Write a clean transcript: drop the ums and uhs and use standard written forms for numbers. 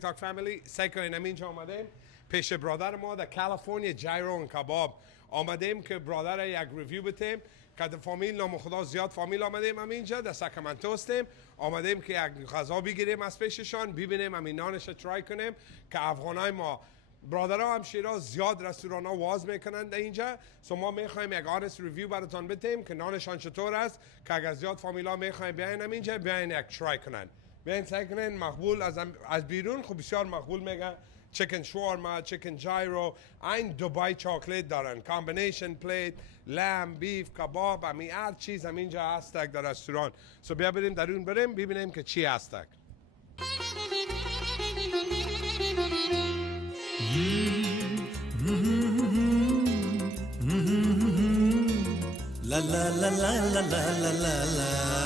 تاک فامیلی سیکل اینجا آمدیم پیش برادر ما در کالیفرنیا جایرو کباب آمدیم که برادر یک ریویو بتیم که در فامیل نام خدا زیاد فامیل آمدیم اینجا در ساکرامنتو هستیم آمدیم که یک غذا بگیریم از پیششان ببینیم همین نانش ترای کنیم که افغانای ما برادرها هم شیرا زیاد رستوران ها واز میکنن در اینجا سو ما میخوایم یک آنست ریویو براتون بتیم که نانشان چطور است که اگر زیاد فامیل ها میخوایم بیاین اینجا بیاین یک ترای کنن بیاین سعی کنین مقبول از بیرون خب بسیار مقبول میگن چیکن شوارما چیکن جایرو این دبی چاکلیت دارن کامبینیشن پلیت لام بیف کباب همین هر چیز همینجا هستک در رستوران سو بیا بریم درون بریم ببینیم که چی هستک La la la la la la la la la